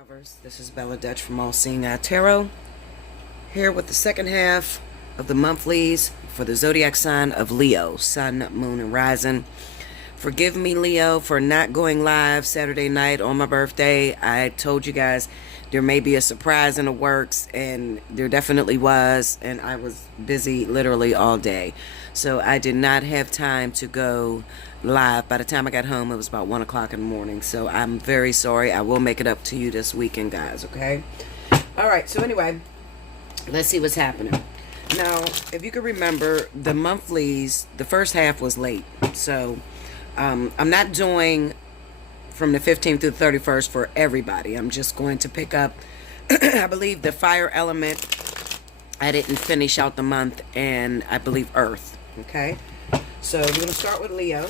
Lovers, this is Bella Dutch from Allseeingeyetarot, here with the second half of the monthlies for the zodiac sign of Leo, Sun, Moon, and Rising. Forgive me, Leo, for not going live Saturday night on my birthday. I told you guys there may be a surprise in the works, and there definitely was, and I was busy literally all day. So I did not have time to go live. By the time I got home, it was about 1 o'clock in the morning. So I'm very sorry. I will make it up to you this weekend, guys, okay? All right, so anyway, let's see what's happening. Now, if you can remember, the monthlies, the first half was late. So I'm not doing from the 15th through the 31st for everybody. I'm just going to pick up, I believe, the fire element. I didn't finish out the month, and I believe earth, okay? So we're going to start with Leo.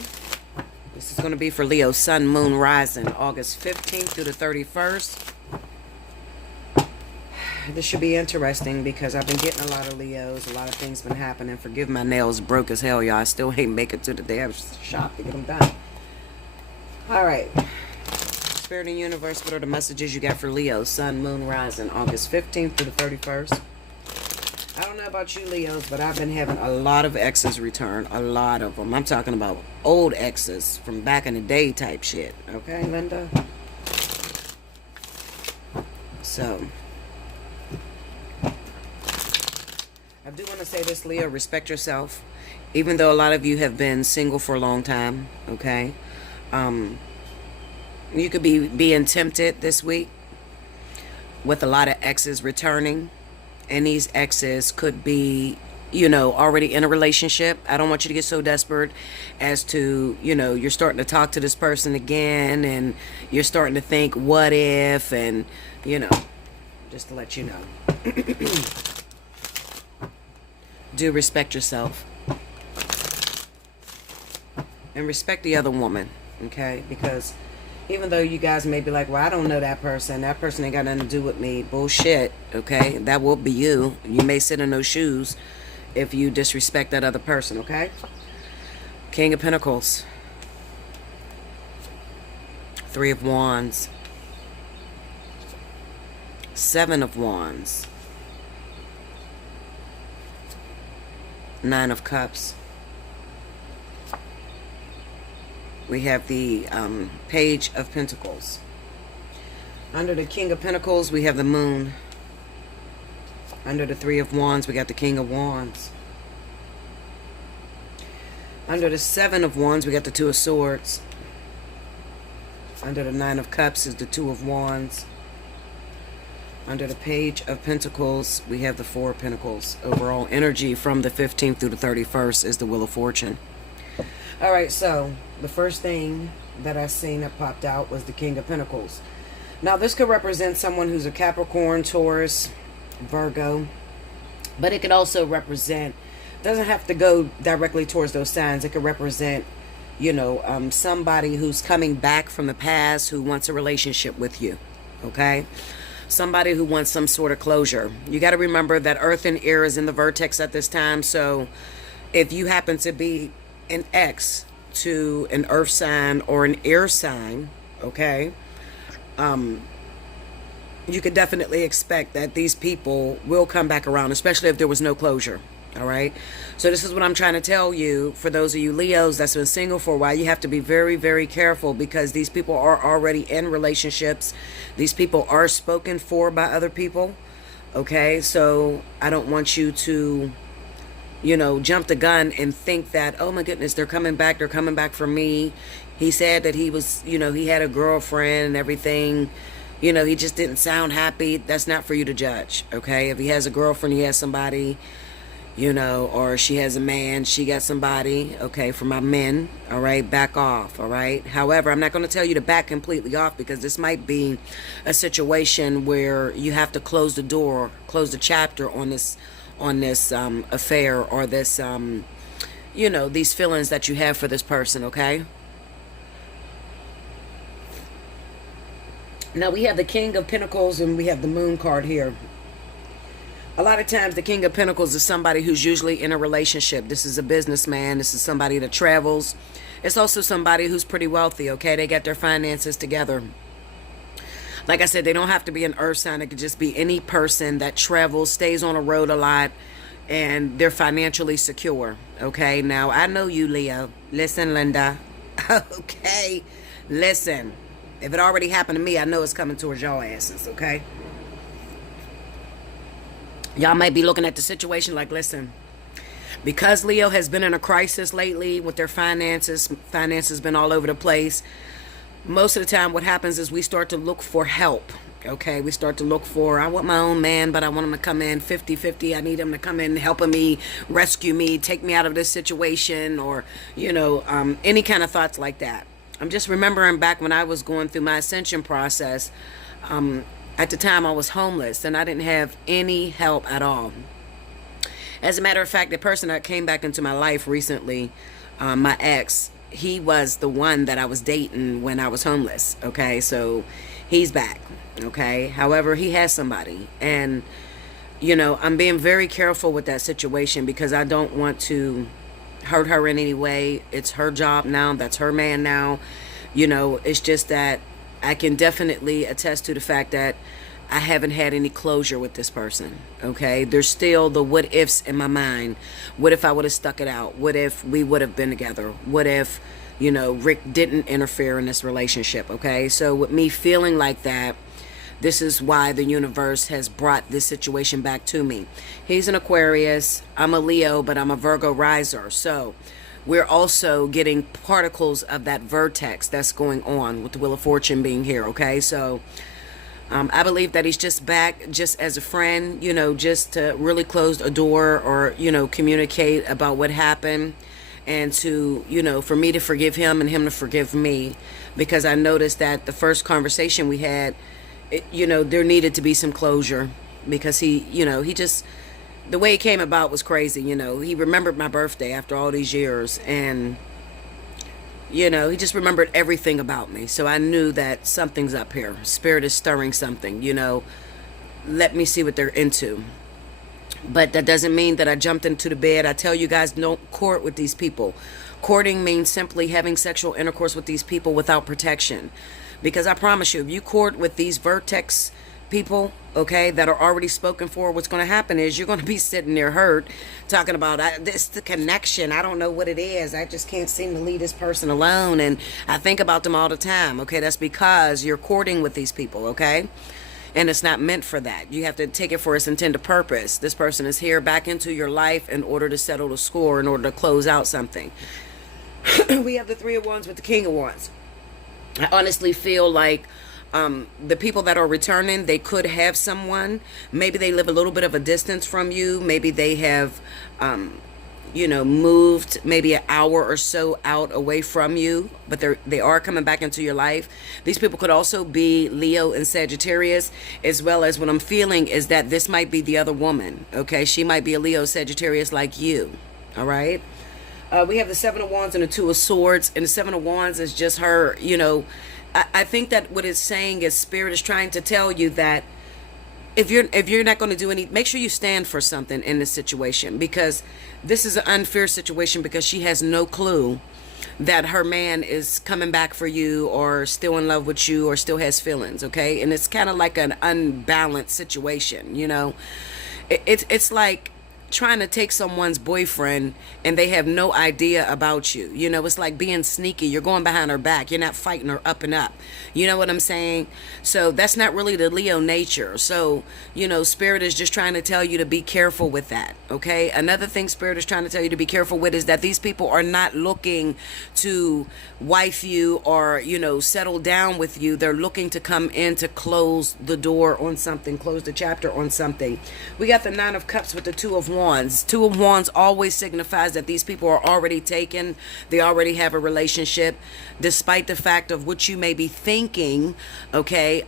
This is going to be for Leo, Sun, Moon, Rising, August 15th through the 31st. This should be interesting because I've been getting a lot of Leos. A lot of things been happening. Forgive my nails, broke as hell, y'all. I still ain't make it to the day. I was shocked to get them done. All right. Spirit and Universe, what are the messages you got for Leo, Sun, Moon, Rising, August 15th through the 31st? I don't know about you, Leos, but I've been having a lot of exes return. A lot of them. I'm talking about old exes from back in the day type shit. Okay, Linda? So, I do want to say this, Leo. Respect yourself. Even though a lot of you have been single for a long time, okay? You could be being tempted this week with a lot of exes returning. And these exes could be, you know, already in a relationship. I don't want you to get so desperate as to, you know, you're starting to talk to this person again. And you're starting to think, what if? And, you know, just to let you know. Do respect yourself. And respect the other woman, okay? Because even though you guys may be like, well, I don't know that person ain't got nothing to do with me. Bullshit, okay? That will be you. You may sit in those shoes if you disrespect that other person, okay? King of Pentacles. 3 of Wands. 7 of Wands. 9 of Cups. We have the Page of Pentacles. Under the King of Pentacles, we have the Moon. Under the 3 of Wands, we got the King of Wands. Under the 7 of Wands, we got the 2 of Swords. Under the 9 of Cups is the 2 of Wands. Under the Page of Pentacles, we have the 4 of Pentacles. Overall energy from the 15th through the 31st is the Wheel of Fortune. All right, so the first thing that I seen that popped out was the King of Pentacles. Now, this could represent someone who's a Capricorn, Taurus, Virgo, but it could also represent, doesn't have to go directly towards those signs. It could represent, you know, somebody who's coming back from the past who wants a relationship with you, okay? Somebody who wants some sort of closure. You got to remember that Earth and Air is in the vertex at this time, so if you happen to be an ex to an earth sign or an air sign, okay, you could definitely expect that these people will come back around, especially if there was no closure. All right, so this is what I'm trying to tell you. For those of you Leos that's been single for a while, you have to be very, very careful, because these people are already in relationships. These people are spoken for by other people, okay? So I don't want you to, you know, jump the gun and think that, oh my goodness, they're coming back for me. He said that he was, you know, he had a girlfriend and everything, you know, he just didn't sound happy. That's not for you to judge, okay? If he has a girlfriend, he has somebody, you know, or she has a man, she got somebody, okay? For my men, all right, back off, all right? However, I'm not going to tell you to back completely off, because this might be a situation where you have to close the door, close the chapter on this affair, or this, you know, these feelings that you have for this person, okay? Now, we have the King of Pentacles and we have the Moon card here. A lot of times the King of Pentacles is somebody who's usually in a relationship. This is a businessman. This is somebody that travels. It's also somebody who's pretty wealthy, okay? They got their finances together. Like I said, they don't have to be an earth sign. It could just be any person that travels, stays on the road a lot, and they're financially secure. Okay, now I know you, Leo. Listen, Linda. Okay, listen. If it already happened to me, I know it's coming towards y'all asses. Okay, y'all might be looking at the situation like, listen, because Leo has been in a crisis lately with their finances been all over the place. Most of the time what happens is we start to look for help. Okay, we start to look for, I want my own man, but I want him to come in 50-50. I need him to come in helping me, rescue me, take me out of this situation, or, any kind of thoughts like that. I'm just remembering back when I was going through my ascension process. At the time I was homeless and I didn't have any help at all. As a matter of fact, the person that came back into my life recently, my ex, he was the one that I was dating when I was homeless. Okay, so he's back. Okay, however, he has somebody, and I'm being very careful with that situation because I don't want to hurt her in any way. It's her job now. That's her man now. It's just that I can definitely attest to the fact that I haven't had any closure with this person. Okay, there's still the what ifs in my mind. What if I would have stuck it out? What if we would have been together? What if Rick didn't interfere in this relationship? Okay, so with me feeling like that, this is why the universe has brought this situation back to me. He's an Aquarius, I'm a Leo, but I'm a Virgo riser. So we're also getting particles of that vertex that's going on with the Wheel of Fortune being here. Okay, so I believe that he's just back just as a friend, just to really close a door or, communicate about what happened, and to, for me to forgive him and him to forgive me, because I noticed that the first conversation we had, there needed to be some closure, because he just, the way it came about was crazy. He remembered my birthday after all these years, and he just remembered everything about me. So I knew that something's up here. Spirit is stirring something, let me see what they're into. But that doesn't mean that I jumped into the bed. I tell you guys, don't court with these people. Courting means simply having sexual intercourse with these people without protection. Because I promise you, if you court with these vertex people, okay, that are already spoken for, what's going to happen is you're going to be sitting there hurt, talking about this, the connection. I don't know what it is. I just can't seem to leave this person alone, and I think about them all the time. Okay, that's because you're courting with these people. Okay, and it's not meant for that. You have to take it for its intended purpose. This person is here back into your life in order to settle the score, in order to close out something. We have the Three of Wands with the King of Wands. I honestly feel like the people that are returning, they could have someone. Maybe they live a little bit of a distance from you. Maybe they have, moved maybe an hour or so out away from you, but they are coming back into your life. These people could also be Leo and Sagittarius, as well as what I'm feeling is that this might be the other woman. Okay, she might be a Leo Sagittarius like you. All right. We have the Seven of Wands and the Two of Swords, and the Seven of Wands is just her, I think that what it's saying is Spirit is trying to tell you that if you're not going to do make sure you stand for something in this situation, because this is an unfair situation, because she has no clue that her man is coming back for you, or still in love with you, or still has feelings. Okay, and it's kind of like an unbalanced situation. It's like trying to take someone's boyfriend and they have no idea about you. It's like being sneaky. You're going behind her back. You're not fighting her up and up. You know what I'm saying? So that's not really the Leo nature. So, Spirit is just trying to tell you to be careful with that. Okay. Another thing Spirit is trying to tell you to be careful with is that these people are not looking to wife you or, settle down with you. They're looking to come in to close the door on something, close the chapter on something. We got the Nine of Cups with the Two of Wands. Two of Wands always signifies that these people are already taken. They already have a relationship, despite the fact of what you may be thinking. Okay,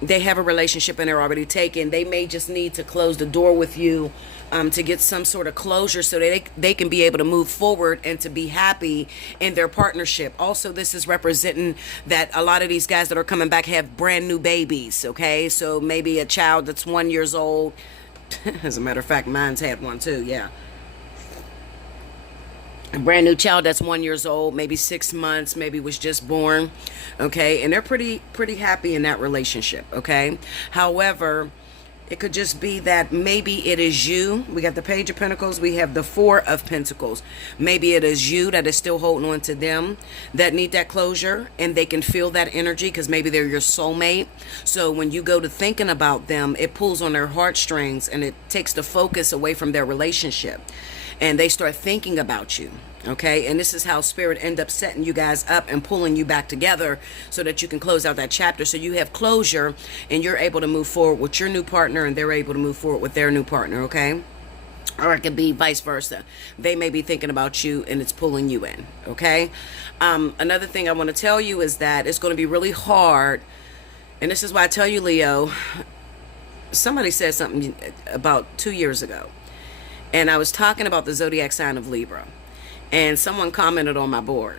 they have a relationship and they're already taken. They may just need to close the door with you to get some sort of closure, so they can be able to move forward and to be happy in their partnership. Also, this is representing that a lot of these guys that are coming back have brand new babies. Okay, so maybe a child that's 1 year old. As a matter of fact, mine's had one too. Yeah. a brand new child that's 1 year old, maybe 6 months, maybe was just born, okay, and they're pretty happy in that relationship, okay. However, it could just be that maybe it is you. We got the Page of Pentacles, we have the Four of Pentacles. Maybe it is you that is still holding on to them, that need that closure, and they can feel that energy because maybe they're your soulmate. So when you go to thinking about them, it pulls on their heartstrings and it takes the focus away from their relationship, and they start thinking about you, okay. And this is how spirit end up setting you guys up and pulling you back together so that you can close out that chapter, so you have closure and you're able to move forward with your new partner and they're able to move forward with their new partner, okay. Or it could be vice versa. They may be thinking about you and it's pulling you in, okay. Another thing I want to tell you is that it's going to be really hard, and this is why I tell you, Leo, somebody said something about 2 years ago, and I was talking about the zodiac sign of Libra, and someone commented on my board,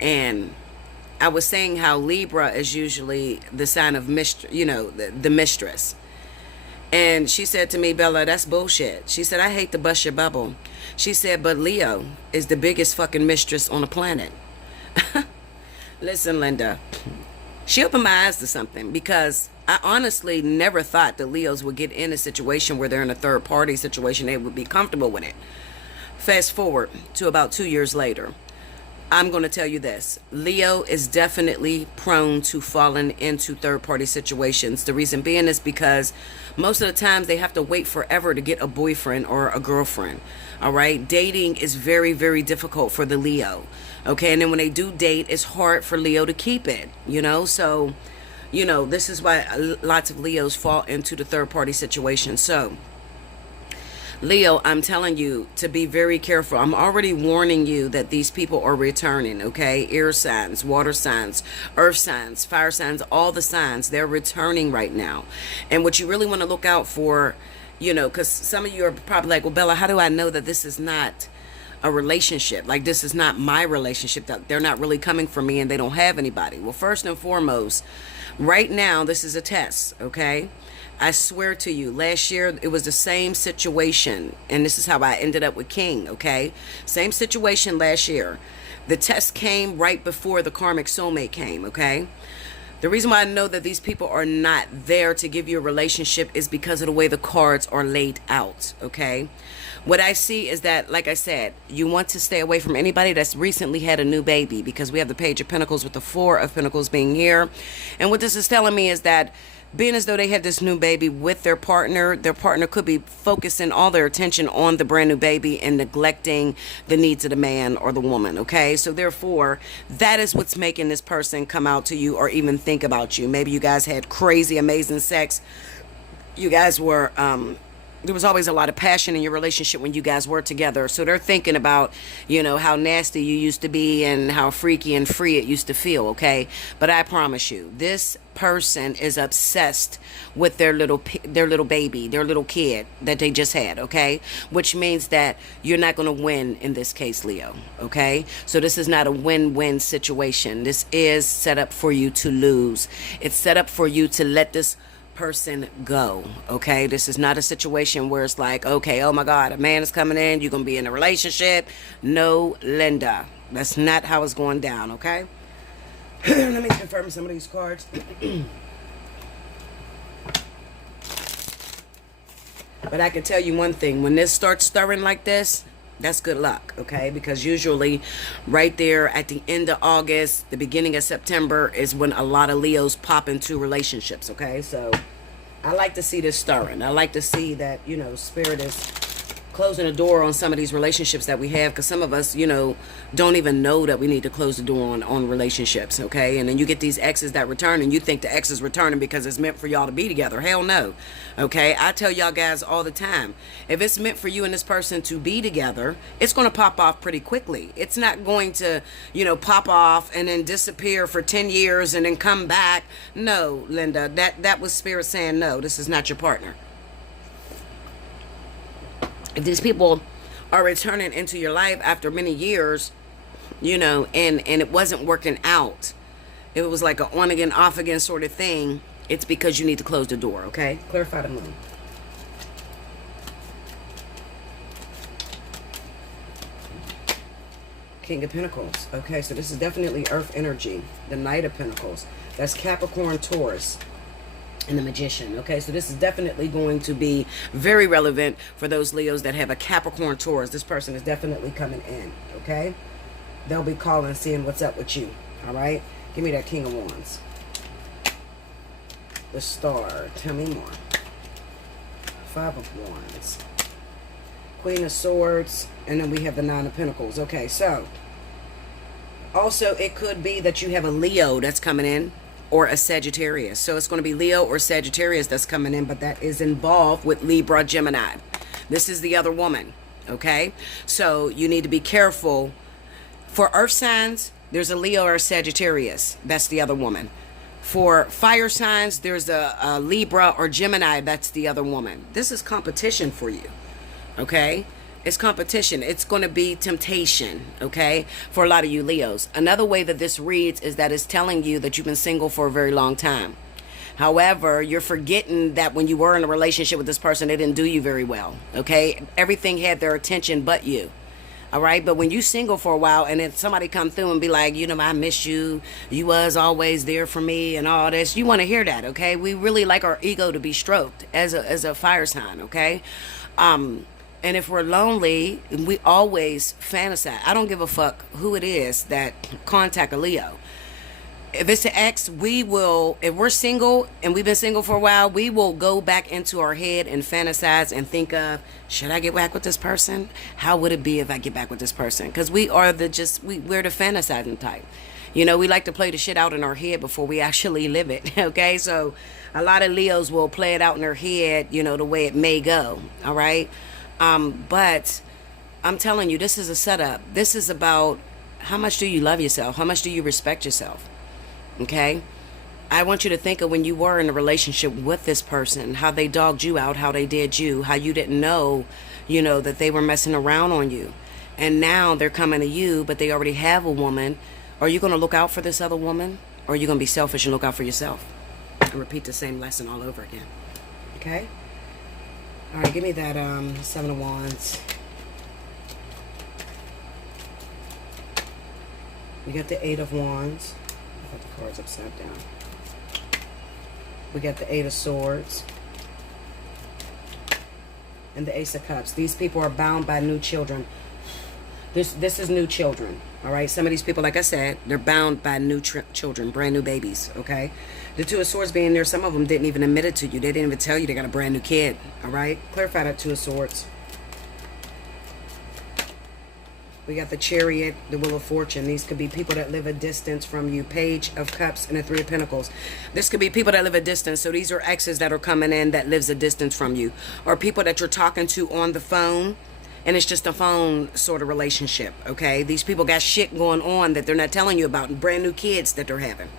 and I was saying how Libra is usually the sign of the mistress. And she said to me, Bella, that's bullshit. She said, I hate to bust your bubble. She said, but Leo is the biggest fucking mistress on the planet. Listen, Linda, she opened my eyes to something, because I honestly never thought that Leos would get in a situation where they're in a third party situation. They would be comfortable with it. Fast forward to about 2 years later. I'm going to tell you this. Leo is definitely prone to falling into third party situations. The reason being is because most of the times they have to wait forever to get a boyfriend or a girlfriend. All right. Dating is very, very difficult for the Leo. Okay. And then when they do date, it's hard for Leo to keep it, So, this is why lots of Leos fall into the third party situation. So, Leo, I'm telling you to be very careful. I'm already warning you that these people are returning, okay? Air signs, water signs, earth signs, fire signs, all the signs, they're returning right now. And what you really want to look out for, because some of you are probably like, well, Bella, how do I know that this is not a relationship? Like, this is not my relationship, that they're not really coming for me and they don't have anybody. Well, first and foremost, right now, this is a test, okay? I swear to you, last year, it was the same situation. And this is how I ended up with King, okay? Same situation last year. The test came right before the karmic soulmate came, okay? The reason why I know that these people are not there to give you a relationship is because of the way the cards are laid out, okay? What I see is that, like I said, you want to stay away from anybody that's recently had a new baby, because we have the Page of Pentacles with the Four of Pentacles being here. And what this is telling me is that being as though they had this new baby with their partner could be focusing all their attention on the brand new baby and neglecting the needs of the man or the woman, okay? So therefore, that is what's making this person come out to you or even think about you. Maybe you guys had crazy, amazing sex. You guys were, there was always a lot of passion in your relationship when you guys were together. So they're thinking about, how nasty you used to be and how freaky and free it used to feel, okay? But I promise you, this person is obsessed with their little baby, their little kid that they just had, okay? Which means that you're not going to win in this case, Leo, okay? So this is not a win-win situation. This is set up for you to lose. It's set up for you to let this person go, okay? This is not a situation where it's like, okay, oh my God, a man is coming in, you're going to be in a relationship. No, Linda. That's not how it's going down, okay? Let me confirm some of these cards. But I can tell you one thing. When this starts stirring like this, that's good luck, okay? Because usually right there at the end of August, the beginning of September is when a lot of Leos pop into relationships, okay? So I like to see this stirring. I like to see that, Spirit is closing the door on some of these relationships that we have, because some of us, don't even know that we need to close the door on relationships, okay? And then you get these exes that return, and you think the ex is returning because it's meant for y'all to be together. Hell no, okay? I tell y'all guys all the time, if it's meant for you and this person to be together, it's going to pop off pretty quickly. It's not going to, pop off and then disappear for 10 years and then come back. No, Linda, that was Spirit saying, no, this is not your partner. If these people are returning into your life after many years, and it wasn't working out, it was like an on again, off again sort of thing, it's because you need to close the door, okay? Clarify the moon. King of Pentacles. Okay, so this is definitely Earth energy. The Knight of Pentacles. That's Capricorn, Taurus, and the Magician. Okay, so this is definitely going to be very relevant for those Leos that have a Capricorn, Taurus. This person is definitely coming in. Okay, they'll be calling, seeing what's up with you. All right, give me that King of Wands. The Star. Tell me more. Five of Wands. Queen of Swords. And then we have the Nine of Pentacles. Okay, so also it could be that you have a Leo that's coming in, or a Sagittarius. So it's going to be Leo or Sagittarius that's coming in, but that is involved with Libra, Gemini. This is the other woman. Okay, so you need to be careful. For earth signs, there's a Leo or a Sagittarius. That's the other woman. For fire signs, there's a Libra or Gemini. That's the other woman. This is competition for you. Okay, it's competition. It's going to be temptation. Okay, for a lot of you Leos. Another way that this reads is that it's telling you that you've been single for a very long time. However, you're forgetting that when you were in a relationship with this person, they didn't do you very well. Okay, everything had their attention but you. All right, but when you single for a while and then somebody come through and be like, you know, I miss you, you was always there for me and all this, you want to hear that. Okay, we really like our ego to be stroked as a fire sign. Okay, and if we're lonely, we always fantasize. I don't give a fuck who it is that contact a Leo. If it's an ex, we will, if we're single and we've been single for a while, we will go back into our head and fantasize and think of, should I get back with this person? How would it be if I get back with this person? Because we are we're the fantasizing type. You know, we like to play the shit out in our head before we actually live it. Okay, so a lot of Leos will play it out in their head, you know, the way it may go. All right, but I'm telling you, this is a setup. This is about how much do you love yourself? How much do you respect yourself? Okay, I want you to think of when you were in a relationship with this person, how they dogged you out, how they did you, how you didn't know, you know, that they were messing around on you. And now they're coming to you, but they already have a woman. Are you going to look out for this other woman? Or are you going to be selfish and look out for yourself? And repeat the same lesson all over again. Okay? All right, give me that Seven of Wands. We got the Eight of Wands. Put the cards upside down. We got the Eight of Swords and the Ace of Cups. These people are bound by new children. This is new children. All right, some of these people, like I said, they're bound by new children, brand new babies. Okay, the Two of Swords being there, some of them didn't even admit it to you. They didn't even tell you they got a brand new kid. All right, clarify that Two of Swords. We got the Chariot, the Wheel of Fortune. These could be people that live a distance from you. Page of Cups and the Three of Pentacles. This could be people that live a distance. So these are exes that are coming in that lives a distance from you. Or people that you're talking to on the phone. And it's just a phone sort of relationship. Okay? These people got shit going on that they're not telling you about. And brand new kids that they're having.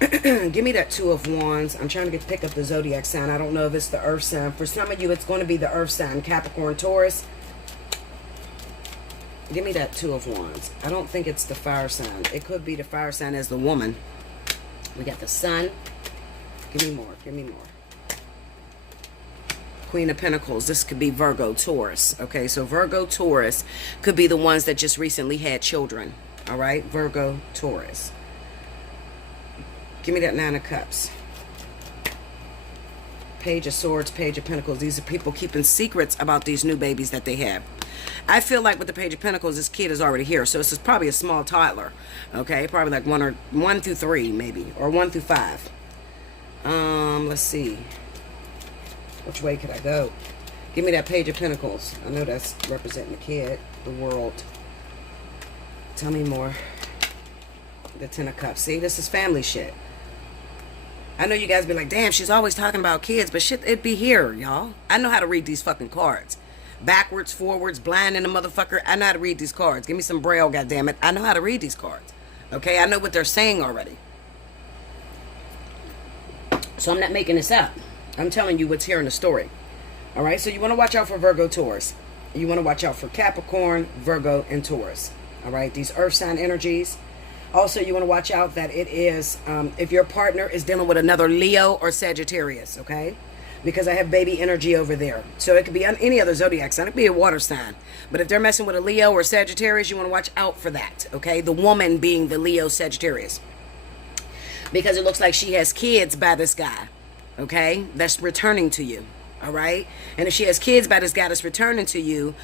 Give me that Two of Wands. I'm trying to pick up the zodiac sign. I don't know if it's the earth sign. For some of you, it's going to be the earth sign. Capricorn, Taurus. Give me that Two of Wands. I don't think it's the fire sign. It could be the fire sign as the woman. We got the Sun. Give me more. Give me more. Queen of Pentacles. This could be Virgo, Taurus. Okay, so Virgo, Taurus could be the ones that just recently had children. All right, Virgo, Taurus. Give me that Nine of Cups. Page of Swords, Page of Pentacles. These are people keeping secrets about these new babies that they have. I feel like with the Page of Pentacles, this kid is already here. So this is probably a small toddler. Okay, probably like 1 through 3 maybe. Or 1 through 5. Let's see. Which way could I go? Give me that Page of Pentacles. I know that's representing the kid, the world. Tell me more. The Ten of Cups. See, this is family shit. I know you guys be like, damn, she's always talking about kids, but shit, it be here, y'all. I know how to read these fucking cards. Backwards, forwards, blind in the motherfucker. I know how to read these cards. Give me some braille, goddammit. I know how to read these cards. Okay, I know what they're saying already. So I'm not making this up. I'm telling you what's here in the story. All right, so you want to watch out for Virgo, Taurus. You want to watch out for Capricorn, Virgo, and Taurus. All right, these earth sign energies. Also, you want to watch out that it is, if your partner is dealing with another Leo or Sagittarius, okay? because I have baby energy over there. So it could be any other zodiac sign. It could be a water sign. But if they're messing with a Leo or Sagittarius, you want to watch out for that, okay? The woman being the Leo Sagittarius. Because it looks like she has kids by this guy, okay? That's returning to you, all right? And if she has kids by this guy that's returning to you,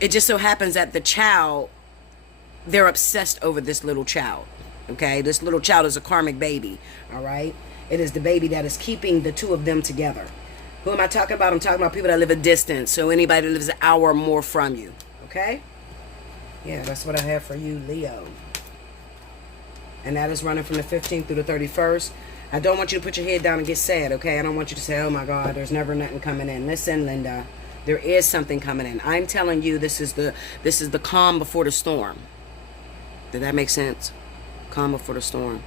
it just so happens that the child, they're obsessed over this little child, okay? This little child is a karmic baby, all right? It is the baby that is keeping the two of them together. Who am I talking about? I'm talking about people that live a distance. So anybody that lives an hour or more from you, okay? Yeah, that's what I have for you, Leo. And that is running from the 15th through the 31st. I don't want you to put your head down and get sad, okay? I don't want you to say, oh my God, there's never nothing coming in. Listen, Linda, there is something coming in. I'm telling you, this is the calm before the storm. Did that make sense? Calm before the storm.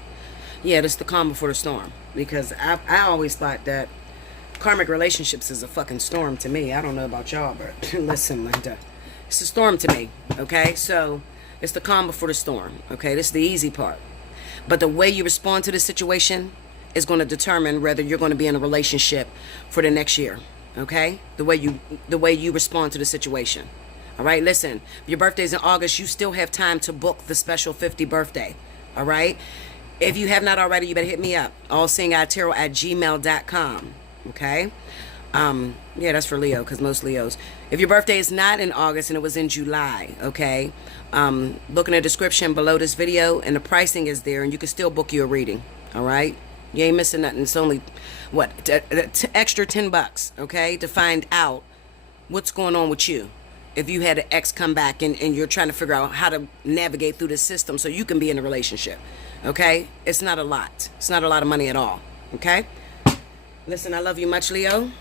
Yeah, this is the calm before the storm. Because I always thought that karmic relationships is a fucking storm to me. I don't know about y'all, but listen, Linda, it's a storm to me, okay? So it's the calm before the storm, okay? This is the easy part. But the way you respond to the situation is going to determine whether you're going to be in a relationship for the next year, okay? The way you respond to the situation. All right, listen, if your birthday's in August, you still have time to book the special 50 birthday, all right? If you have not already, you better hit me up, allseeingeyetarot@gmail.com, okay? Yeah, that's for Leo, because most Leos. If your birthday is not in August and it was in July, okay, look in the description below this video, and the pricing is there, and you can still book you a reading, all right? You ain't missing nothing. It's only, what, extra $10, okay, to find out what's going on with you. If you had an ex come back and you're trying to figure out how to navigate through this system so you can be in a relationship, okay? It's not a lot. It's not a lot of money at all, okay? Listen, I love you much, Leo.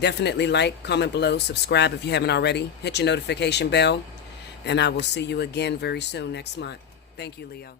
Definitely like, comment below, subscribe if you haven't already. Hit your notification bell, and I will see you again very soon next month. Thank you, Leo.